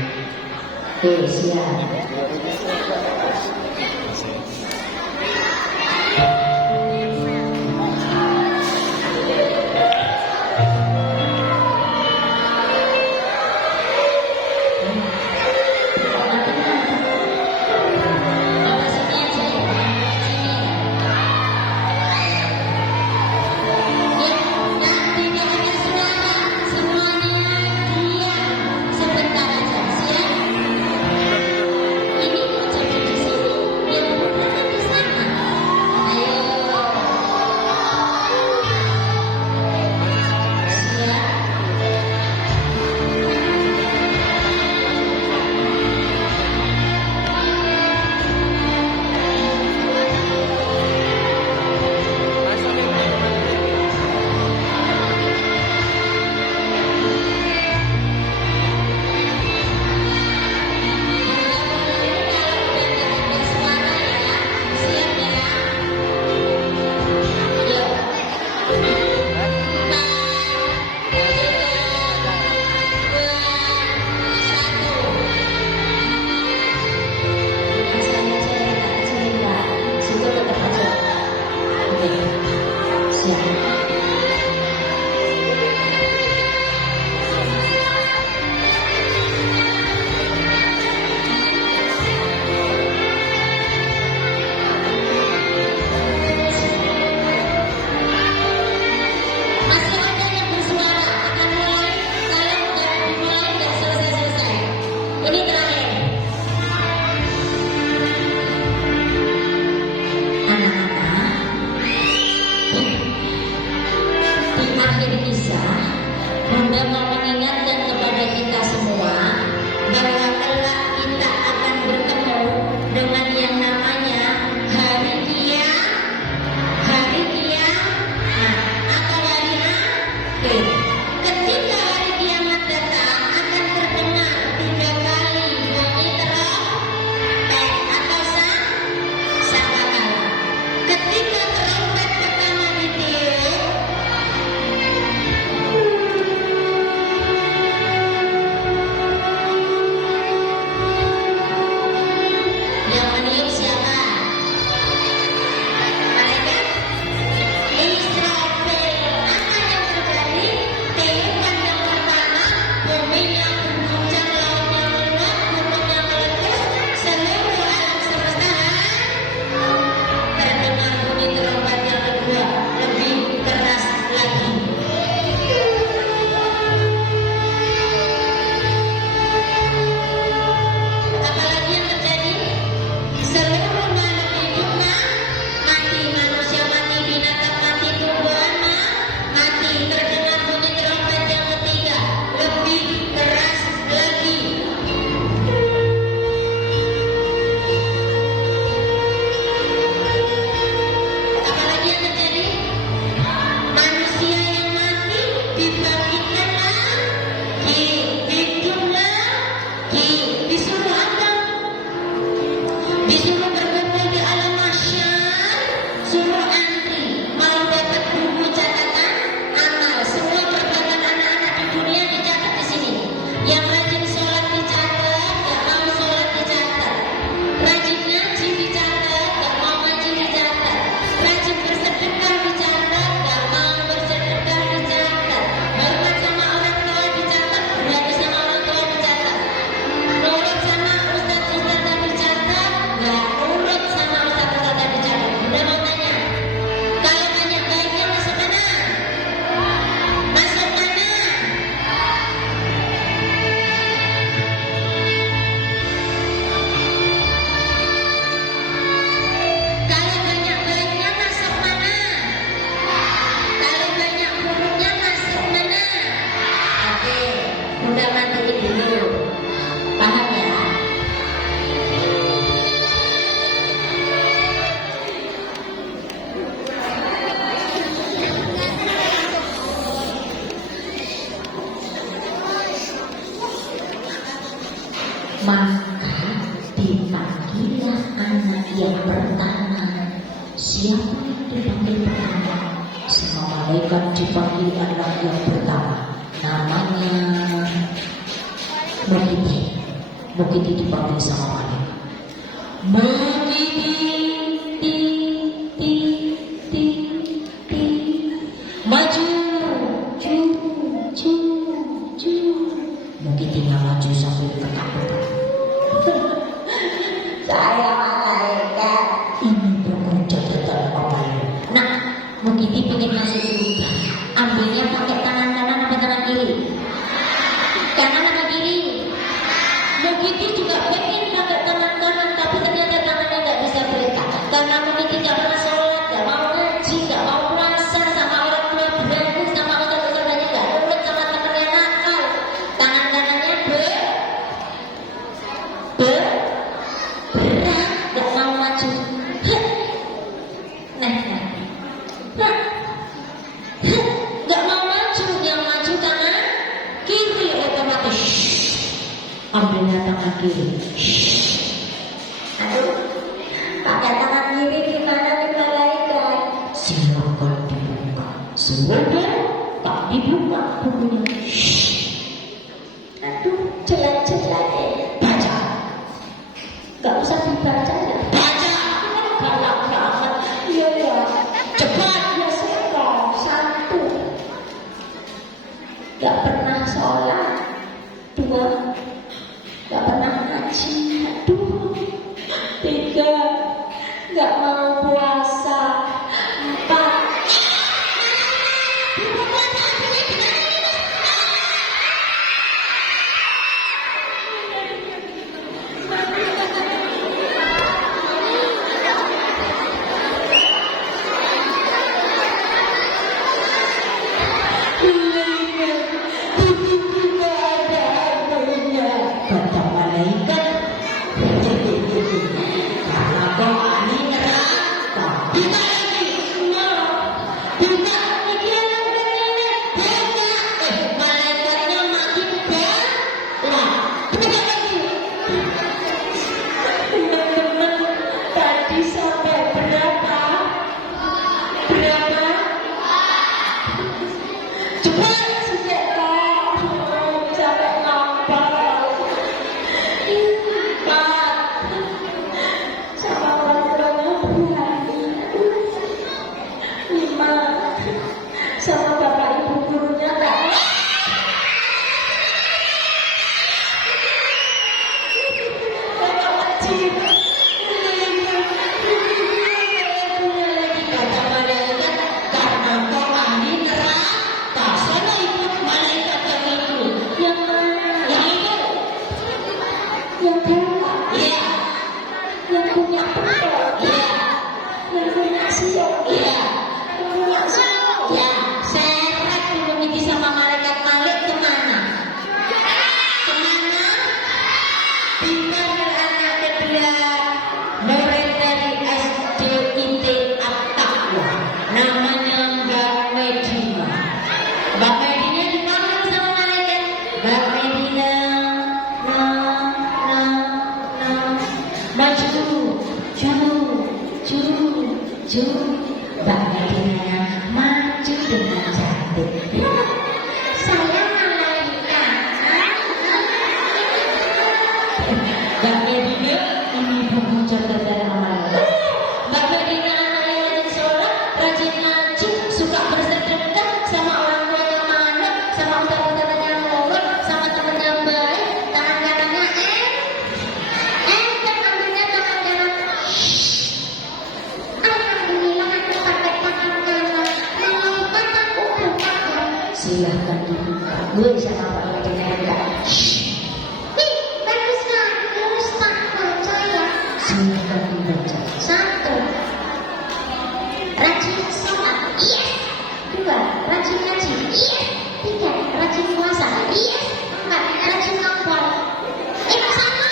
Siap. Bunda mau mengingatkan kepada kita semua bahwa kelak kita akan bertemu dengan yang namanya hari kiamat atau hari akhir. Ketika hari kiamat datang akan terdengar 3 kali bunyi trompet atau sangkakala. Ketika trompet pertama ditiup, yang meniup siapa? Malaikat Israfil. Apa yang terjadi? Tiupan yang pertama, buminya berguncang, lautnya meluap, gunungnya meletus, seluruh alam semesta terdengar bunyi trompet yang kedua, lebih keras lagi. Apalagi yang terjadi? Seluruh makhluk hidup mati, manusia mati, binatang mati, tumbuhan mati. Terdengar bunyi trompet yang ketiga, lebih keras lagi. Apalagi yang terjadi? Manusia yang mati dibangkitkan lagi, hidup lagi, disuruh apa? Disuruh berkumpul di alam mahsyar, suruh antri, mau dapat buku catatan amal. Semua perbuatan anak-anak di dunia dicatat di sini. Yang rajin sholat dicatat, gak mau sholat dicatat. Rajin ngaji dicatat, gak mau ngaji dicatat. Rajin bersedekah dicatat, gak mau bersedekah dicatat. Hormat sama orang tua dicatat, berani sama orang tua dicatat. Nurut sama ustadz-ustadzah dicatat, gak nurut sama ustadz-ustadzah dicatat. Udah mau tanya, kalau banyak baiknya masuk mana? Masuk mana? Kalau banyak baiknya masuk mana? Kalau banyak buruknya masuk mana? Oke, udah matiin dulu. Paham ya? Maka dipanggillah anak yang pertama. Siapa yang dipanggil pertama? Sama malaikat akan dipanggil anak yang pertama. Namanya Mukiti. Mukiti dipanggil sama malaikat. Mukiti, ti, ti, ti, ti. Maju, cu, cu, cu. Mukitinya maju sambil ketakutan. Saya malaikat. Ini bekerja tentang apa? Nah, Mukiti pengen masuk surga. Ambilnya pakai tangan kanan atau tangan kiri? Kanan atau kiri? Mukiti juga pengen pakai tangan kanan, tapi ternyata tangannya nggak bisa bergerak. Karena Mukiti nggak pernah sholat, nggak mau ngaji, nggak mau puasa, sama orang tua berani, sama ustaz-ustaznya nggak nurut, sama temennya nakal. Tangan kanannya berat, nggak mau maju. Nah, nggak mau maju, yang maju tangan kiri otomatis. Ambilnya tangan kiri. Aduh, pakai tangan kiri gimana nih malaikat? Silakan dibuka. Sudah tak dibuka bukunya. Aduh, jelas-jelas baca. Gak usah dibaca ya. Baca. Galak banget. Iya ya. Cepat ya sekal. Satu. Gak pernah sholat. Dua. Gak pernah ngaji. Aduh. Tiga. Gak mau puasa. Empat. Kata malaikat, karena kau ahli neraka. Buka lagi, buka lagi yang benar, buka. Malaikatnya makin galak. Buka lagi. Teman-teman, tadi sampai berapa? Berapa? Cepat sejak sampai lapar. Sama orang tuanya berani. 5. Sama bapak ibu gurunya tak. Bapak kecil. Punya lagi kata malaikat, karena kau ahli neraka. Sana ikut malaikat yang itu. Yang mana? Yang itu. Yang galak. Iya. Yang punya pempek. Iya. Yang punya siok. Iya. Yang punya siok. Ya. Seret dulu Miki sama malaikat Malik kemana? Kemana? Dipanggil anak kedua, murid dari SDIT At-Taqwa. Namanya Mbak Medina. Mbak Medina dipanggil sama malaikat. Mbak Medina, maju, ju. Mbak Medina maju dengan cantik. Saya malaikat. Mbak Medina ini buku catatan amal. Mbak Medina anak yang rajin sholat, rajin ngaji, suka bersedekah, sama orang tua yang manut, sama ustaz-ustaz yang nurut, sama teman yang baik. Tangan kanannya ambilnya tangan kanan. Alhamdulillah aku pakai tangan kanan. Malaikat aku buka. Silahkan dibuka. Gue sama Mbak Medina enggak. Wih, bagus kan? Ustaz baca ya. Silahkan dibaca. 1. Rajin sholat. Yes. 2. Rajin ngaji. Yes. 3. Rajin puasa. Yes. 4. Rajin ngapal. Sama.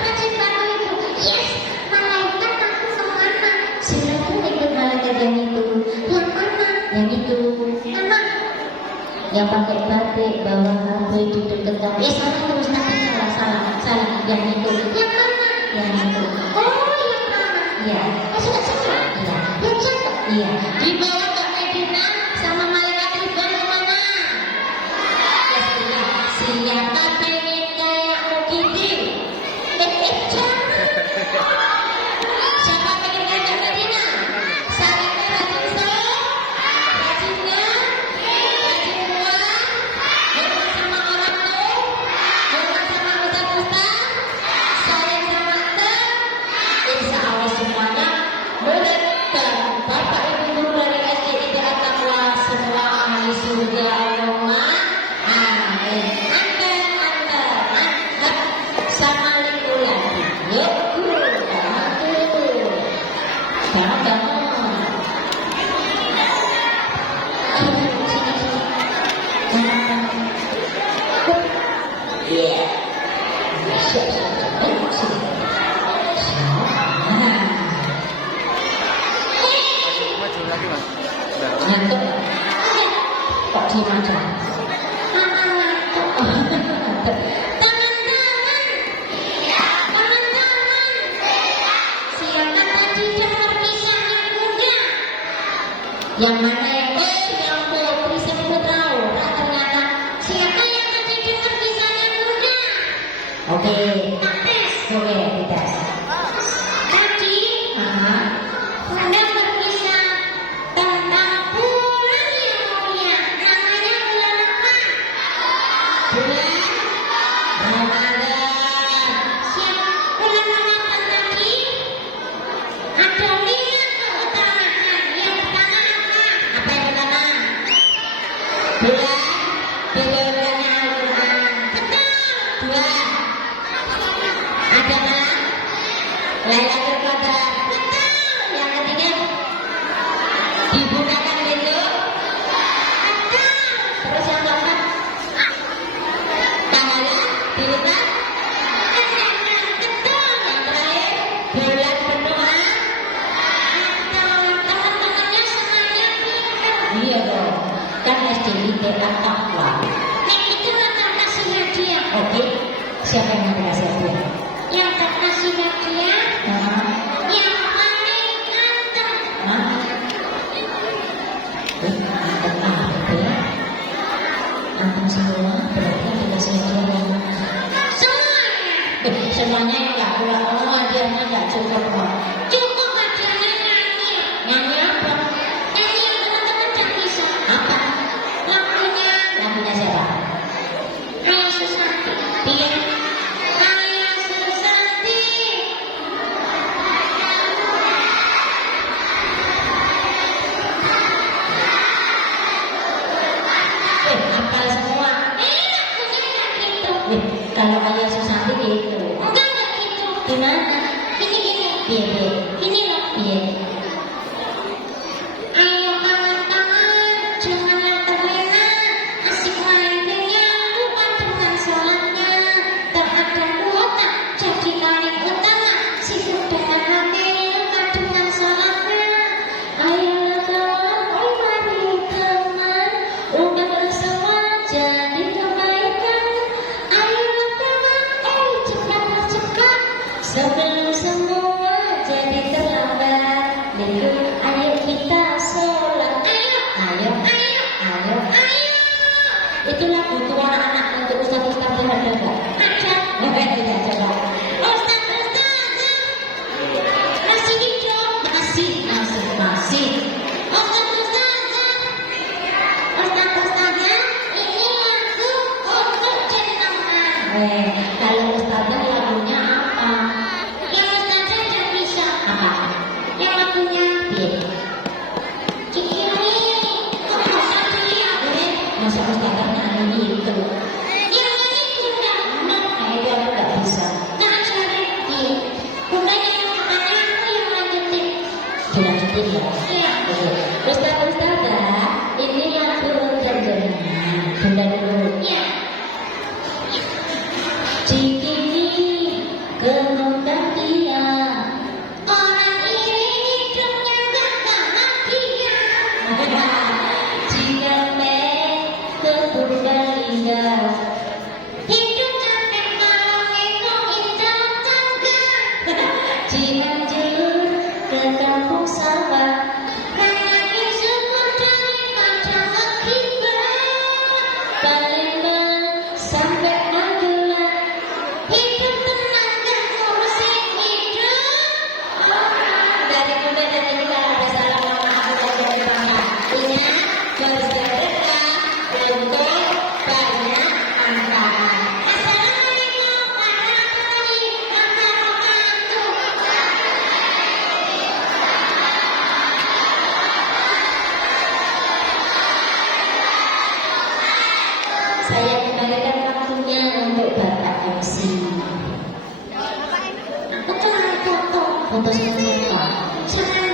Rajin bantu ibu. Yes. Malaikat aku kemana? Silahkan ikut malaikat yang itu. Yang mana? Yang itu. Mana? Yang pakai batik, bawa HP, duduk dekat. Salah terus nanti salah. Yang itu. Yang mana? Yang itu. Oh, yang mana? Iya. Sudah. Iya. Yang cakep. Iya. Dibawa Mbak Medina sama Iya. Siap, siap, siap. Ayo, sini. Nah, Maju lagi mas. Nah, ngantuk. Kok diem aja? Siapa tadi dengar kisah yang muda? Yang mana yang putri sebut tahu? Ternyata. Siapa yang tadi dengar kisah yang muda? Oke, Tes. oke, dites. Tadi Aha. Bunda berkisah tentang bulan yang mulia. Namanya bulan apa? Bulan Ramadan. Siapa bulan Ramadan tadi? Ada 5 keutamaan. Yang pertama apa? Apa yang pertama? Bulan diturunkannya Al-Quran. Betul. Dua, ada malam Lailatul Qadar. Betul. Yang ketiga, digunakan besok. Betul. Terus yang keempat, pahala dilipat. Betul. Yang terakhir, bulan berdoa. Teman-temannya semuanya pintar. Iya dong, kan SDIT At-Taqwa. Nek itu tak kasih hadiah. Oke, siapa yang mau dikasih hadiah? Yang tak kasih hadiah Hah? yang paling ganteng. Hah? Antum apa ya? Antum semua berarti yang dikasih hadiah yang mana? Semuanya. Semuanya yang nggak pulang, oh hadiahnya nggak cukup kok. Cukup hadiahnya nyanyi. Nyanyi apa? Nyanyi yang teman-teman tak bisa. Apa? Lagunya Lagunya siapa? Ayah Susanti. Pilih. Ayah Susanti. Hafal semua. Lagunya nggak gitu. Kalau Ayah Susanti gitu. Enggak gitu. Gimana? Gini. Piye? Gini loh. Piye? Ayo kawan-kawan, janganlah terlena, asik main dunia, lupa dengan sholatnya. Tak ada kuota, jadi paling utama, sibuk dengan HP, lupa dengan sholatnya. Ayolah kawan, oh mari teman, ubahlah semua jadi kebaikan. Ayolah kawan, cepat-cepat, sebelum semua jadi terlambat. Ayo kita sholat. Ayo. Itu lagu untuk anak-anak untuk ustaz-ustaz yang ada nggak? Ada. Tidak coba. Ustaz, masih hidup. Masih. Ustaznya, ini lagu untuk jenengan. Kalau ustazah lagunya apa? Yang ustaznya tidak bisa. Apa? Yang lagunya Piye? Kikiri. Kok bisa dilihat? Masa ustazah nyanyi itu? Yang ini bunda. Itu aku nggak bisa. Tak ajarin. Iya. Bundanya yang makanya aku yang lanjutin. Dilanjutin ya. Iya. Oke. Ustazah, ini lagu untuk jenengan. Bunda dulu. Iya. Cikini kemudian dia. Orang ini hidupnya gak bahagia. Jika kepurbalingga. Hidup capek kalau ngomongin tetangga. Cianjur ke kampung sawah. Lagi syukur daripada akibat. Palembang sampai Magelang. Hidup tenang gak ngurusin hidup. Dari Bunda dan kita ada salam maaf dari Bangka. Ingat bersedekah untuk banyak manfaat. Assalamualaikum warahmatullahi wabarakatuh. Saya kembalikan waktunya untuk Bapak MC. Betul foto. Foto sama siapa? Jangan